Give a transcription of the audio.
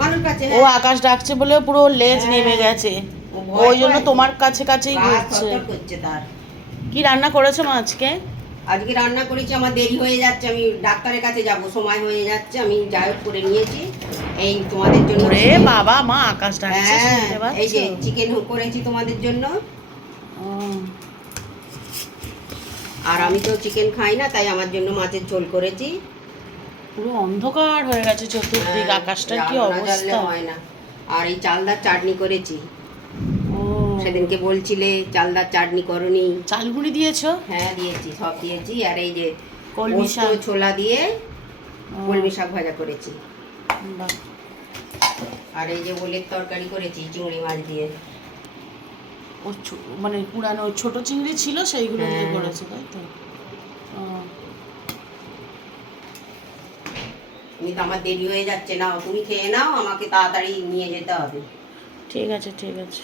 মানুষ কাছে। ও আকাশ ডাকছে বলে পুরো ওর লেজ নেমে গেছে, ওই জন্য তোমার কাছে কাছেই ঘুরছে। করছে তার। কি রান্না করেছো মা আজকে? আজকে রান্না করেছি, আমার দেরি হয়ে যাচ্ছে, আমি ডাক্তারের কাছে যাব, সময় হয়ে যাচ্ছে, আমি যাই হোক করে নিয়েছি এই তোমাদের জন্য। ওরে বাবা, মা আকাশ ডাকছে শুনতে হ্যাঁ, এই যে পাচ্ছো? চিকেন করেছি তোমাদের জন্য। ও, আর আমি তো চিকেন খাই না, তাই আমার জন্য মাছের ঝোল করেছি। পুরো অন্ধকার হয়ে গেছে চতুর্দিক, হ্যাঁ, আকাশটার কি আলো না জ্বাললে অবস্থা। হয় না। আর এই চালদার চাটনি করেছি। ও, সেদিনকে বলছিলে চালদার চাটনি করনি। চালগুড়ি দিয়েছো? হ্যাঁ দিয়েছি, সব দিয়েছি। আর এই যে কলমি পোস্ত শাক। ছোলা দিয়ে ও, কলমি শাক ভাজা করেছি। বাহ। আর এই যে ওলের তরকারি করেছি চিংড়ি মাছ দিয়ে। ও মানে পুরানো ছোট চিংড়ি ছিল সেইগুলো দিয়ে হ্যাঁ। করেছে তাই তো? ও, তুমি তো, আমার দেরি হয়ে যাচ্ছে, নাও তুমি খেয়ে নাও, আমাকে তাড়াতাড়ি নিয়ে যেতে হবে। ঠিক আছে ঠিক আছে।